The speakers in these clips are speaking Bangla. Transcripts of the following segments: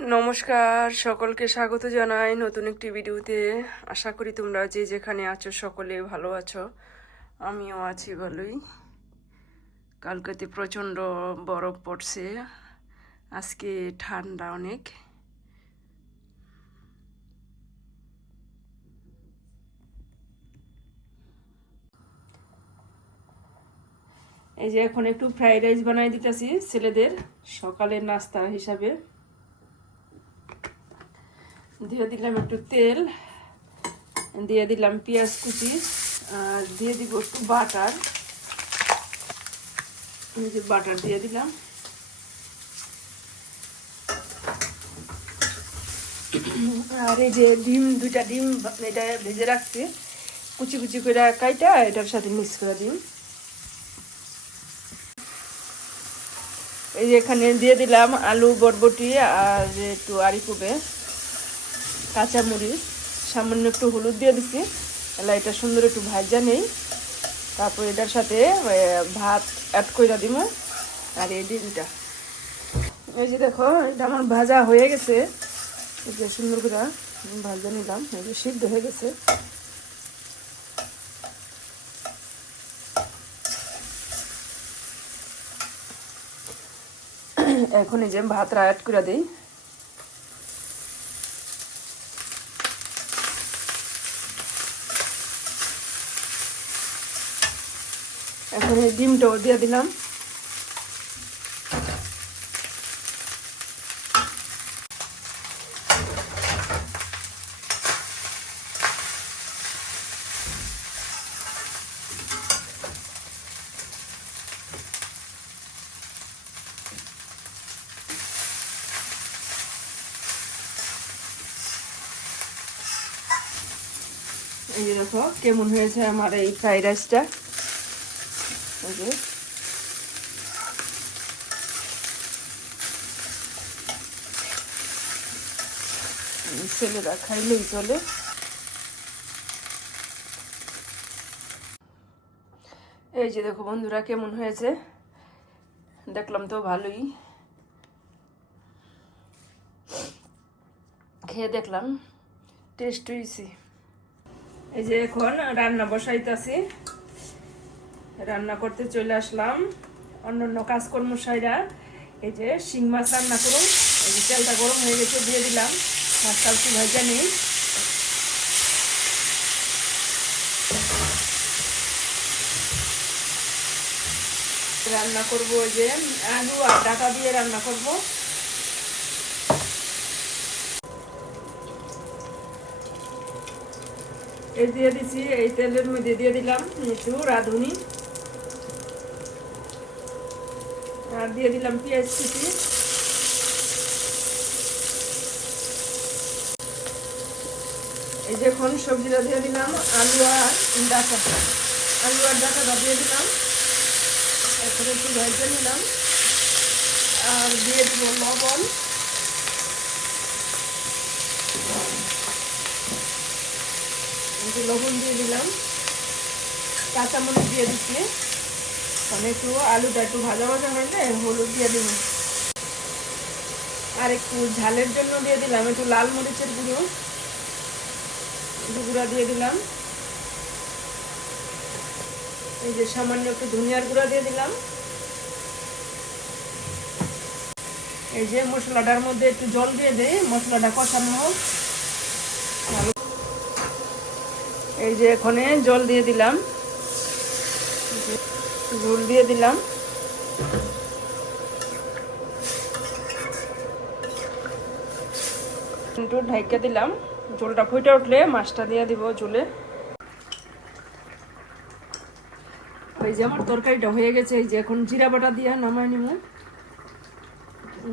নমস্কার, সকলকে স্বাগত জানাই নতুন একটি ভিডিওতে। আশা করি তোমরা যে যেখানে আছো সকলে ভালো আছো, আমিও আছি ভালোই। কালকেতে প্রচণ্ড বরফ পড়ছে, আজকে ঠান্ডা অনেক। এই যে এখন একটু ফ্রাইড রাইস বানাই দিতেছি ছেলেদের, সকালের নাস্তা হিসাবে। দিয়ে দিলাম একটু তেল দিয়ে দিলাম পেঁয়াজ কুচি, আর দিয়ে দিব একটু বাটার। বাটার দিয়ে দিলাম। আর এই যে ডিম, দুইটা ডিম এটা ভেজে রাখছি। কুচি কুচি করে কাইটা, এটার সাথে মিক্স করে দিন এই যে এখানে দিয়ে দিলাম আলু, বরবটি, আর একটু আরিকুবে কাঁচামরিচ, সামান্য একটু হলুদ দিয়ে দিচ্ছি তাহলে এটা সুন্দর একটু ভাজা নেই। তারপর এটার সাথে ভাত অ্যাড করে দিব। আর এই ডিমটা। এই যে দেখো, এটা আমার ভাজা হয়ে গেছে। এই যে সুন্দর করে ভাজা নিলাম। এই যে সিদ্ধ হয়ে গেছে। এখন এই যে ভাত অ্যাড করে দিই এখন এই ডিমটাও দিয়ে দিলাম। এই দেখো কেমন হয়েছে আমার এই ফ্রাইড রাইসটা। এই যে ছেলেরা খাইলেই চলে। এই যে দেখো বন্ধুরা কেমন হয়েছে? দেখলাম তো ভালোই। খেয়ে দেখলাম টেস্ট হয়েছি এই যে এখন রান্না বসাইতেছি। রান্না করতে চলে আসলাম। অন্য অন্য কাজকর্ম সাইরা, এই যে শিং মাছ রান্না করুন। এই যে তেলটা গরম হয়ে গেছে, দিয়ে দিলাম। মাছটা একটু ভাজা নেই। রান্না করব যে আলু আর ডাটা দিয়ে রান্না করব। এই দিয়ে দিছি, এই তেলের মধ্যে দিয়ে দিলাম একটু রাঁধুনি আর দিয়ে দিলাম পেঁয়াজ কুচি। এই যে এখন সবজিটা দিয়ে দিলাম আলু আর ডাটা আলু আর ডাটাটা দিয়ে দিলাম। এখন একটু ভেজে নিলাম। আর দিয়ে দিব লবণ। লবণ দিয়ে দিলাম। কাঁচামরিচ দিয়ে দিচ্ছি। মানে একটু আলুটা একটু ভাজা ভাজা হলে হলুদ দিয়ে দিব। আর একটু ঝালের জন্য দিয়ে দিলাম, একটু লাল মরিচের গুঁড়ো। গুঁড়া দিয়ে দিলাম। এই যে সামান্য একটু ধনিয়ার গুঁড়া দিয়ে দিলাম। এই যে মশলাটার মধ্যে একটু জল দিয়ে দেই, মশলাটা কষানো হোক। এই যে এখানে জল দিয়ে দিলাম। ঝোল দিয়ে দিলাম। একটু ঢাইকা দিলাম। ঝোলটা ফুটে উঠলে মাছটা দিয়ে দিব ঝোলে। ওই যে আমার তরকারিটা হয়ে গেছে, এই যে এখন জিরা বাটা দিয়ে নামায় নিব।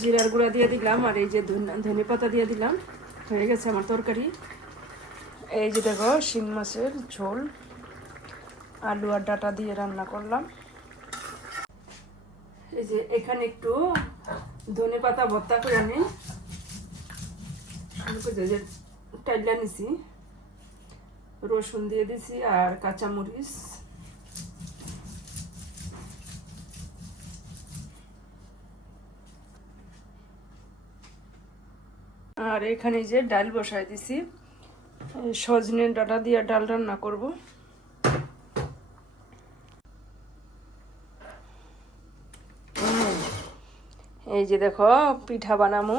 জিরার গুঁড়া দিয়ে দিলাম আর এই যে ধনে পাতা দিয়ে দিলাম। হয়ে গেছে আমার তরকারি। এই যে দেখো, শিং মাছের ঝোল। আলু আর ডাটা দিয়ে রান্না করলাম। এই যে এখানে একটু ধনে পাতা, ভর্তা করে আমি টাইলা নিছি, রসুন দিয়ে দিছি আর কাঁচামরিচ। আর এখানে যে ডাল বসাই দিছি। সজনে ডাটা দিয়ে ডাল রান্না করব। এই যে দেখো, পিঠা বানামু।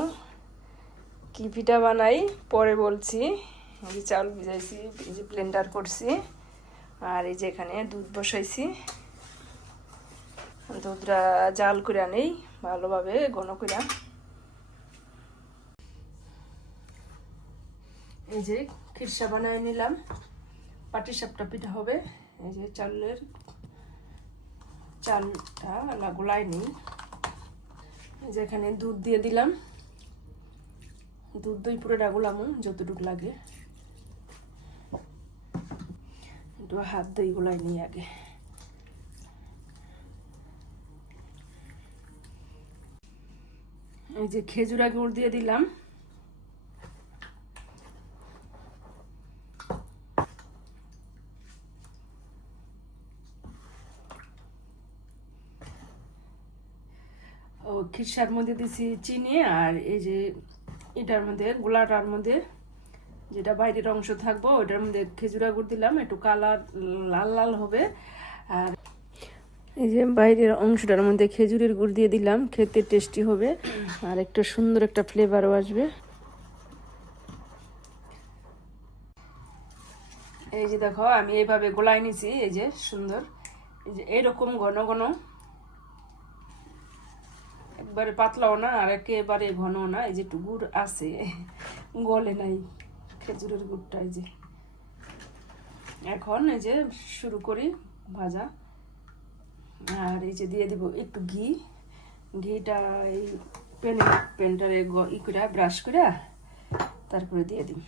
কি পিঠা বানাই? পরে বলছি। এই যে চাল ভিজাইছি, এই যে ব্লেন্ডার করছি। আর এই যে এখানে দুধ বসাইছি। দুধটা জাল করে আনেই ভালোভাবে ঘন করে এই যে খিরসা বানাই নিলাম। পাটি সাপটা পিঠা হবে। এই যে চালের চালটা গোলাই নিই এই যে এখানে দুধ দিয়ে দিলাম। দুধ দই পুরো ডাগুলাম যতটুক লাগে। একটু হাত দই গুলাই নিই আগে। এই যে খেজুরা গুড় দিয়ে দিলাম। ও খিরসার মধ্যে দিছি চিনি আর এই যে এটার মধ্যে, গোলাটার মধ্যে যেটা বাইরের অংশ থাকব, ওটার মধ্যে খেজুরা গুড় দিলাম, একটু কালার লাল লাল হবে। আর এই যে বাইরের অংশটার মধ্যে খেজুরের গুড় দিয়ে দিলাম, খেতে টেস্টি হবে আর একটা সুন্দর একটা ফ্লেভারও আসবে। এই যে দেখো, আমি এইভাবে গোলাই নিছি, এই যে সুন্দর। এই যে এইরকম ঘন ঘন একবারে পাতলাও না, আর একেবারে ঘন না, এই যে একটু গুড় আছে, গলে নাই খেজুরের গুড়টা, এই যে। এখন এই যে শুরু করি ভাজা। আর এই যে দিয়ে দিব একটু ঘি। ঘিটা এই পেনে পেনটারে ই করে ব্রাশ করে তারপরে দিয়ে দিই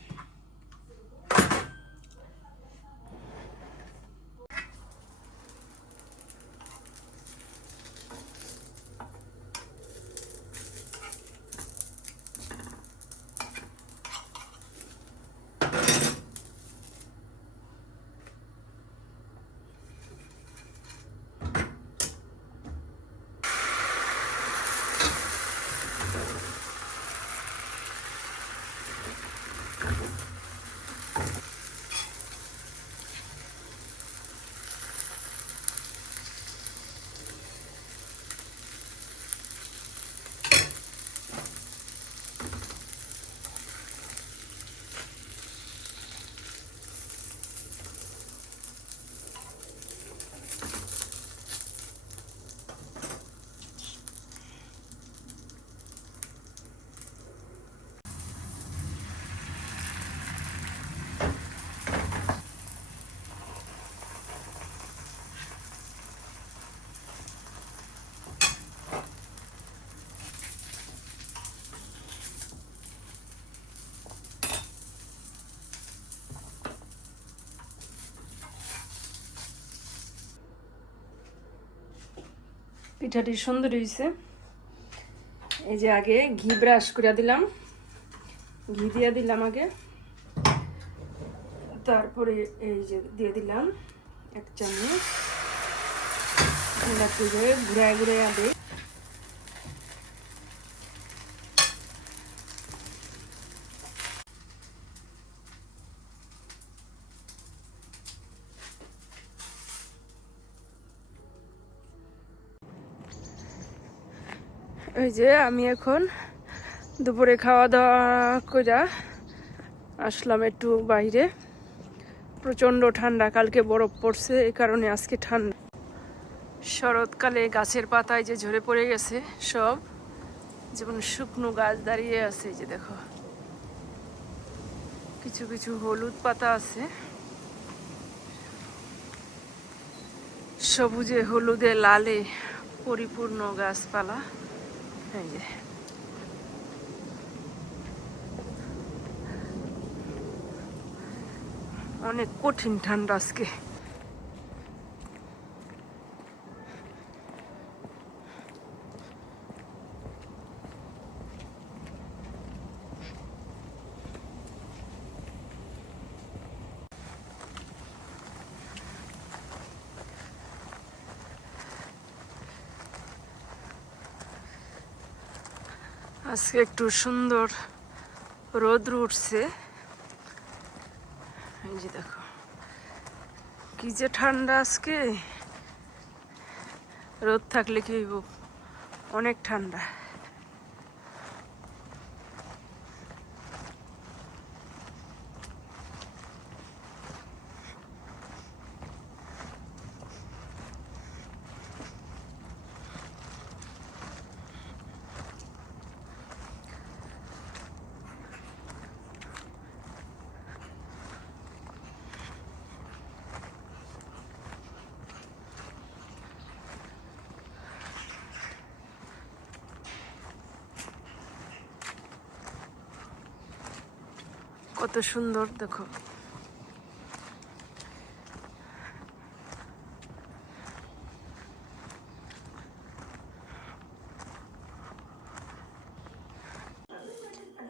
পিঠাটি সুন্দর হয়েছে এই যে আগে ঘি ব্রাশ করে দিলাম। ঘি দিয়ে দিলাম আগে। তারপরে এই যে দিয়ে দিলাম এক চামচ। ঘুরায় ঘুরে আগে ওই যে আমি এখন দুপুরে খাওয়া দাওয়া করে আসলাম একটু বাইরে। প্রচণ্ড ঠান্ডা, কালকে বরফ পড়ছে এই কারণে আজকে ঠান্ডা। শরৎকালে গাছের পাতায় যে ঝরে পড়ে গেছে সব, যেমন শুকনো গাছ দাঁড়িয়ে আছে যে দেখো। কিছু কিছু হলুদ পাতা আছে। সবুজে, হলুদে, লালে পরিপূর্ণ গাছপালা। এই যে অনেক কঠিন ঠান্ডা আজকে। আজকে একটু সুন্দর রোদ্র উঠছে। এই যে দেখো, কি যে ঠান্ডা আজকে। রোদ থাকলে কি অনেক ঠান্ডা। কত সুন্দর, দেখো।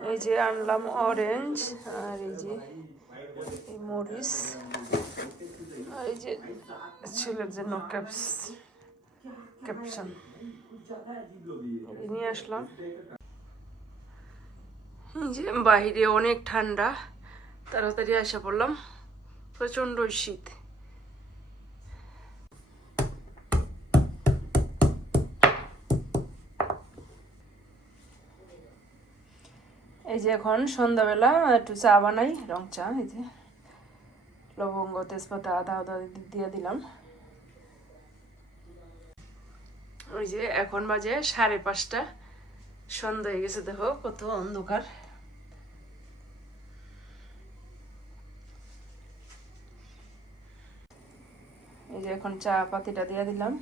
এই যে আনলাম অরেঞ্জ আর এই যে এই মরিচ। আর এই যে ছেলের জন্য ক্যাপস ক্যাপশন নিয়ে আসলাম। যে বাহিরে অনেক ঠান্ডা, তাড়াতাড়ি আসা পড়লাম। প্রচণ্ড শীত। এই যে এখন সন্ধ্যাবেলা একটু চা বানাই, রং চা, এই যে। লবঙ্গ, তেজপাতা, আদা আদা দিয়ে দিলাম। ওই যে এখন বাজে সাড়ে পাঁচটা। সন্ধ্যা হয়ে গেছে, দেখো, কত অন্ধকার। এই যে এখন চা পাতিটা দিয়ে দিলাম।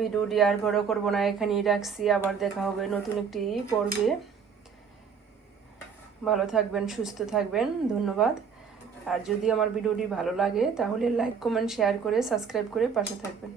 ভিডিওটি আর বড় করব না, এখানেই রাখছি, আবার দেখা হবে নতুন একটি পর্বে। ভালো থাকবেন, সুস্থ থাকবেন, ধন্যবাদ। আর যদি আমার ভিডিওটি ভালো লাগে, তাহলে লাইক কমেন্ট শেয়ার করে সাবস্ক্রাইব করে পাশে থাকবেন।